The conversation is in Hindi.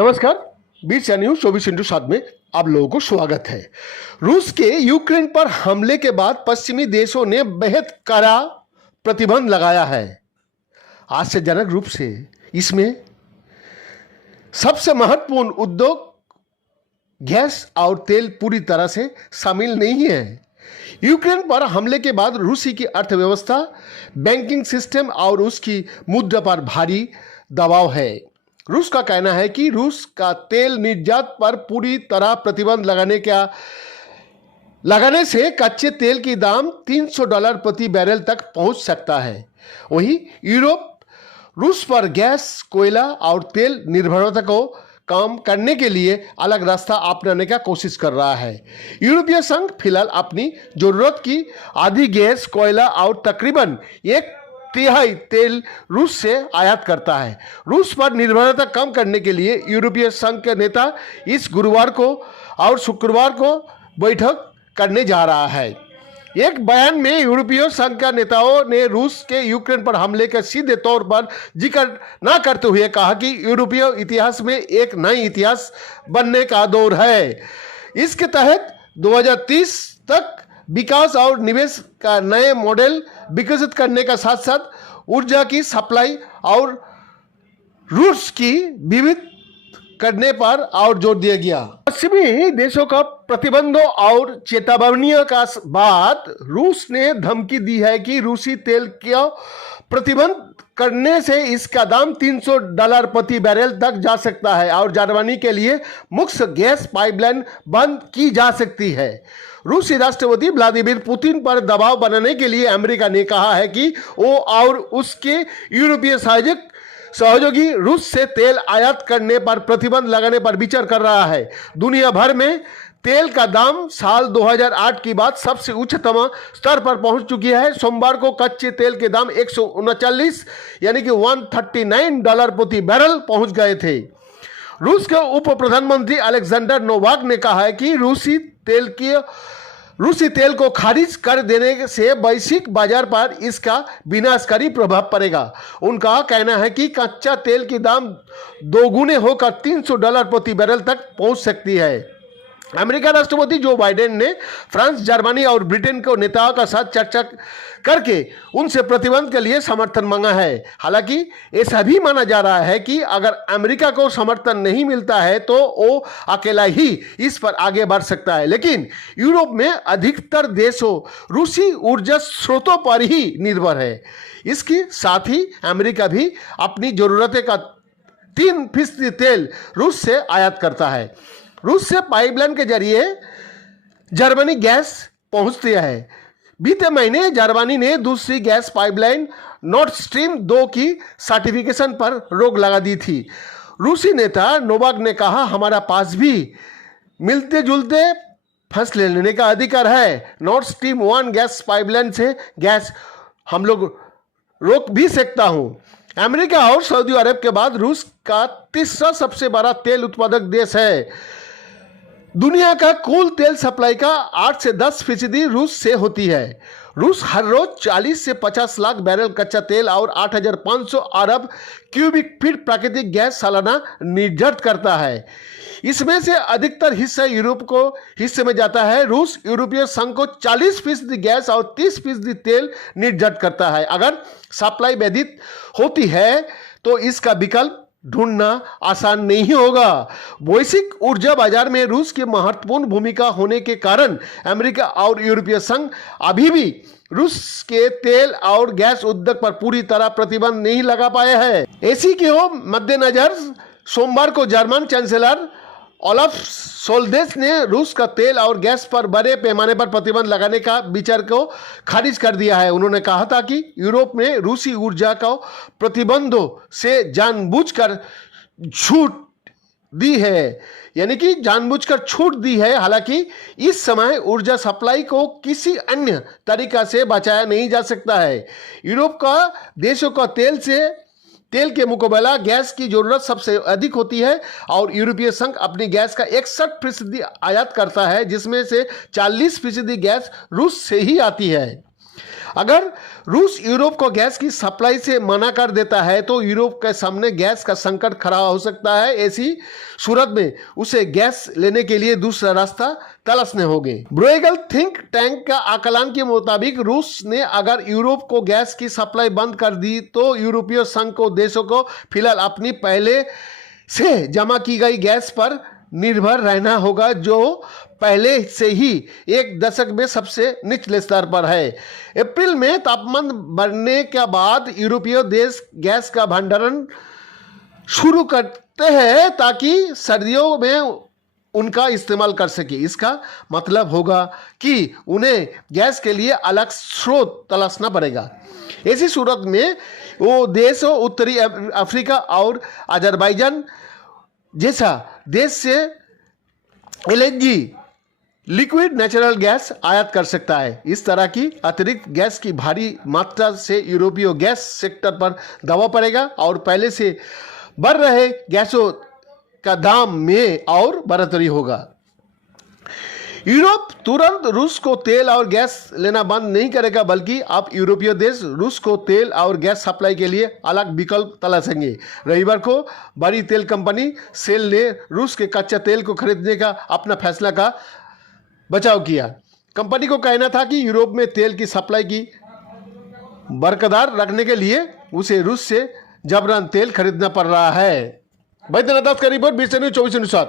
नमस्कार, 20 न्यूज 24/7 में आप लोगों को स्वागत है। रूस के यूक्रेन पर हमले के बाद पश्चिमी देशों ने बेहद कड़ा प्रतिबंध लगाया है। आश्चर्यजनक रूप से इसमें सबसे महत्वपूर्ण उद्योग गैस और तेल पूरी तरह से शामिल नहीं है। यूक्रेन पर हमले के बाद रूसी की अर्थव्यवस्था, बैंकिंग सिस्टम और उसकी मुद्रा पर भारी दबाव है। रूस का कहना है कि रूस का तेल निर्यात पर पूरी तरह प्रतिबंध लगाने से कच्चे तेल की दाम $300 प्रति बैरल तक पहुंच सकता है। वहीं यूरोप रूस पर गैस, कोयला और तेल निर्भरता को कम करने के लिए अलग रास्ता अपनाने का कोशिश कर रहा है। यूरोपीय संघ फिलहाल अपनी जरूरत की आधी गैस, कोयला और तकरीबन 1/3 तेल रूस से आयात करता है। रूस पर निर्भरता कम करने के लिए यूरोपीय संघ के नेता इस गुरुवार को और शुक्रवार को बैठक करने जा रहा है। एक बयान में यूरोपीय संघ के नेताओं ने रूस के यूक्रेन पर हमले का सीधे तौर पर जिक्र न करते हुए कहा कि यूरोपीय इतिहास में एक नई इतिहास बनने का दौर है। इसके तहत 2030 तक विकास और निवेश का नए मॉडल विकसित करने का साथ साथ ऊर्जा की सप्लाई और रूस की विविध करने पर और जोर दिया गया। पश्चिमी देशों का प्रतिबंधों और चेतावनियों का बाद रूस ने धमकी दी है कि रूसी तेल का प्रतिबंध करने से इसका दाम $300 प्रति बैरल तक जा सकता है और जर्मनी के लिए मुख्य गैस पाइपलाइन बंद की जा सकती है। रूसी राष्ट्रपति व्लादिमीर पुतिन पर दबाव बनाने के लिए अमेरिका ने कहा है कि वो और उसके यूरोपीय सहयोगी रूस से तेल आयात करने पर प्रतिबंध लगाने पर विचार कर रहा है। दुनिया भर में तेल का दाम साल 2008 की बाद सबसे उच्चतम स्तर पर पहुंच चुकी है। सोमवार को कच्चे तेल के दाम 139 यानी कि $139 प्रति बैरल पहुंच गए थे। रूस के उप प्रधानमंत्री अलेक्जेंडर नोवाक ने कहा है कि रूसी तेल को खारिज कर देने से वैश्विक बाजार पर इसका विनाशकारी प्रभाव पड़ेगा। उनका कहना है कि कच्चा तेल की दाम दोगुने होकर $300 प्रति बैरल तक पहुंच सकती है। अमेरिका राष्ट्रपति जो बाइडेन ने फ्रांस, जर्मनी और ब्रिटेन के नेताओं के साथ चर्चा करके उनसे प्रतिबंध के लिए समर्थन मांगा है। हालांकि ऐसा भी माना जा रहा है कि अगर अमेरिका को समर्थन नहीं मिलता है तो वो अकेला ही इस पर आगे बढ़ सकता है। लेकिन यूरोप में अधिकतर देशों रूसी ऊर्जा स्रोतों पर ही निर्भर है। इसके साथ ही अमेरिका भी अपनी जरूरतें का 3% तेल रूस से आयात करता है। रूस से पाइपलाइन के जरिए जर्मनी गैस पहुंचती है। बीते महीने जर्मनी ने दूसरी गैस पाइपलाइन नॉर्ड स्ट्रीम 2 की सर्टिफिकेशन पर रोक लगा दी थी। रूसी नेता नोवाक ने कहा, हमारा पास भी मिलते जुलते फैसले लेने का अधिकार है। नॉर्ड स्ट्रीम 1 गैस पाइपलाइन से गैस हम लोग रोक भी सकता हूं। अमेरिका और सऊदी अरब के बाद रूस का तीसरा सबसे बड़ा तेल उत्पादक देश है। दुनिया का कुल तेल सप्लाई का 8 से 10% रूस से होती है। रूस हर रोज 40 से 50 लाख बैरल कच्चा तेल और 8,500 अरब क्यूबिक फीट प्राकृतिक गैस सालाना निर्यात करता है। इसमें से अधिकतर हिस्सा यूरोप को हिस्से में जाता है। रूस यूरोपीय संघ को 40% गैस और 30% तेल निर्यात करता है। अगर सप्लाई बाधित होती है तो इसका विकल्प ढूंढना आसान नहीं होगा। वैश्विक ऊर्जा बाजार में रूस की महत्वपूर्ण भूमिका होने के कारण अमेरिका और यूरोपीय संघ अभी भी रूस के तेल और गैस उद्योग पर पूरी तरह प्रतिबंध नहीं लगा पाए हैं। ऐसी के मद्देनजर सोमवार को जर्मन चांसलर ओलाफ सोल्ज ने रूस का तेल और गैस पर बड़े पैमाने पर प्रतिबंध लगाने का विचार को खारिज कर दिया है। उन्होंने कहा था कि यूरोप में रूसी ऊर्जा को प्रतिबंधों से जानबूझकर छूट दी है, यानी कि जानबूझकर छूट दी है। हालांकि इस समय ऊर्जा सप्लाई को किसी अन्य तरीका से बचाया नहीं जा सकता है। यूरोप का देशों का तेल के मुकाबला गैस की जरूरत सबसे अधिक होती है और यूरोपीय संघ अपनी गैस का 61% आयात करता है, जिसमें से 40% गैस रूस से ही आती है। अगर रूस यूरोप को गैस की सप्लाई से मना कर देता है तो यूरोप के सामने गैस का संकट खड़ा हो सकता है। ऐसी सूरत में उसे गैस लेने के लिए दूसरा रास्ता तलाशने होंगे। ब्रुएगल थिंक टैंक का आकलन के मुताबिक रूस ने अगर यूरोप को गैस की सप्लाई बंद कर दी तो यूरोपीय संघ को देशों को फिलहाल अपनी पहले से जमा की गई गैस पर निर्भर रहना होगा, जो पहले से ही एक दशक में सबसे निचले स्तर पर है। अप्रैल में तापमान बढ़ने के बाद यूरोपीय देश गैस का भंडारण शुरू करते हैं ताकि सर्दियों में उनका इस्तेमाल कर सके। इसका मतलब होगा कि उन्हें गैस के लिए अलग स्रोत तलाशना पड़ेगा। ऐसी सूरत में वो देश उत्तरी अफ्रीका और अजरबैजान जैसा देश से एलएनजी लिक्विड नेचुरल गैस आयात कर सकता है। इस तरह की अतिरिक्त गैस की भारी मात्रा से यूरोपीय गैस सेक्टर पर दबाव पड़ेगा और पहले से बढ़ रहे गैसों का दाम में और बढ़ोतरी होगा। यूरोप तुरंत रूस को तेल और गैस लेना बंद नहीं करेगा, बल्कि अब यूरोपीय देश रूस को तेल और गैस सप्लाई के लिए अलग विकल्प तलाशेंगे। रविवार को बड़ी तेल कंपनी शेल ने रूस के कच्चा तेल को खरीदने का अपना फैसला का बचाव किया। कंपनी को कहना था कि यूरोप में तेल की सप्लाई की बरकरार रखने के लिए उसे रूस से जबरन तेल खरीदना पड़ रहा है। बैद्यनाथ दास का रिपोर्ट 20 न्यूज़ 24 न्यूज़।